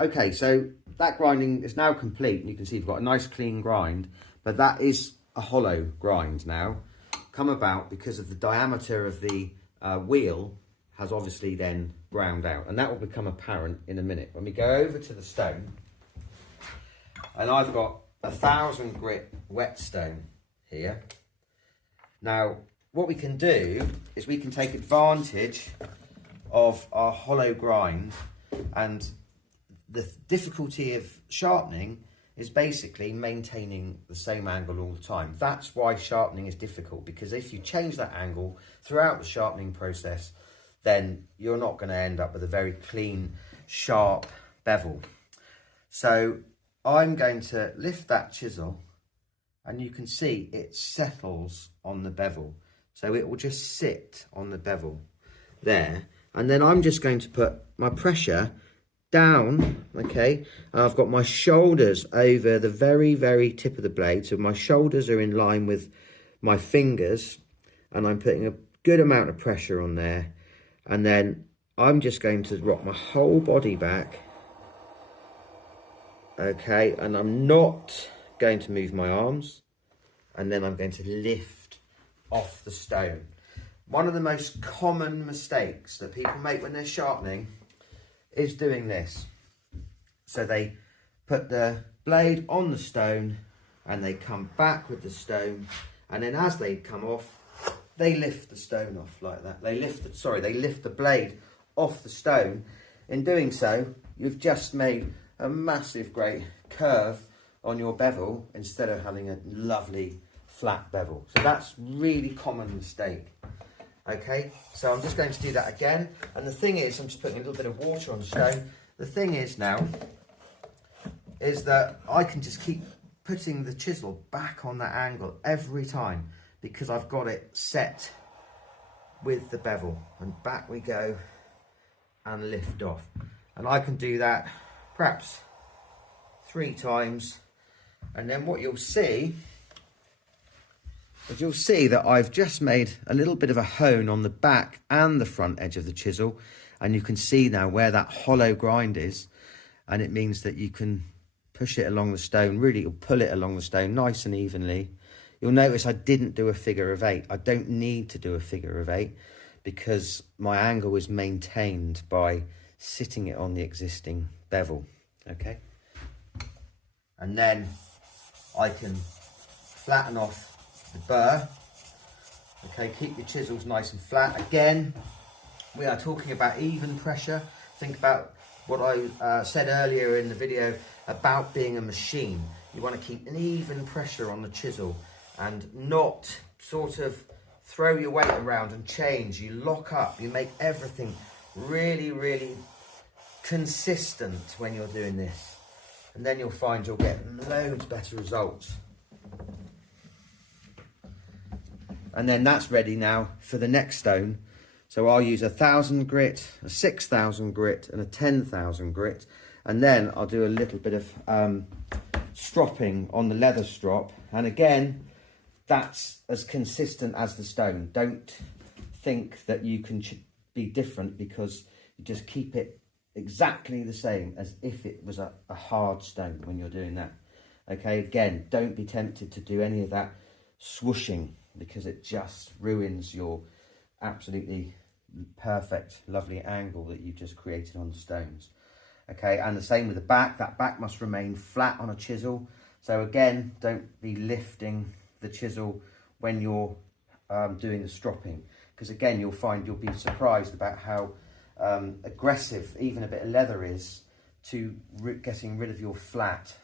Okay, so that grinding is now complete. You can see you've got a nice clean grind, but that is a hollow grind now, come about because of the diameter of the wheel has obviously then ground out, and that will become apparent in a minute. When we go over to the stone, and I've got 1,000 grit whetstone here. Now, what we can do is we can take advantage of our hollow grind, and the difficulty of sharpening is basically maintaining the same angle all the time. That's why sharpening is difficult, because if you change that angle throughout the sharpening process, then you're not going to end up with a very clean, sharp bevel. So I'm going to lift that chisel, and you can see it settles on the bevel. So it will just sit on the bevel there. And then I'm just going to put my pressure down, okay? And I've got my shoulders over the very, very tip of the blade. So my shoulders are in line with my fingers, and I'm putting a good amount of pressure on there. And then I'm just going to rock my whole body back, okay? And I'm not going to move my arms. And then I'm going to lift off the stone. One of the most common mistakes that people make when they're sharpening is doing this. So they put the blade on the stone and they come back with the stone, and then as they come off, they lift the stone off like that. They lift the blade off the stone. In doing so, you've just made a massive great curve on your bevel instead of having a lovely flat bevel. So that's really common mistake. Okay, so I'm just going to do that again. And the thing is, I'm just putting a little bit of water on the stone. The thing is now, is that I can just keep putting the chisel back on that angle every time, because I've got it set with the bevel. And back we go and lift off. And I can do that perhaps 3 times. And then what you'll see is you'll see that I've just made a little bit of a hone on the back and the front edge of the chisel. And you can see now where that hollow grind is. And it means that you can push it along the stone. Really, you'll pull it along the stone nice and evenly. You'll notice I didn't do a figure of 8. I don't need to do a figure of 8 because my angle is maintained by sitting it on the existing bevel, okay? And then I can flatten off the burr, okay? Keep your chisels nice and flat. Again, we are talking about even pressure. Think about what I said earlier in the video about being a machine. You want to keep an even pressure on the chisel and not sort of throw your weight around and change. You lock up, you make everything really, really consistent when you're doing this. And then you'll find you'll get loads better results. And then that's ready now for the next stone. So I'll use 1,000 grit, a 6,000 grit and a 10,000 grit. And then I'll do a little bit of stropping on the leather strop. And again, that's as consistent as the stone. Don't think that you can be different, because you just keep it exactly the same as if it was a hard stone when you're doing that. Okay, again, don't be tempted to do any of that swooshing, because it just ruins your absolutely perfect, lovely angle that you've just created on the stones. Okay, and the same with the back. That back must remain flat on a chisel. So again, don't be lifting the chisel when you're doing the stropping, because again, you'll find you'll be surprised about how aggressive even a bit of leather is to getting rid of your flat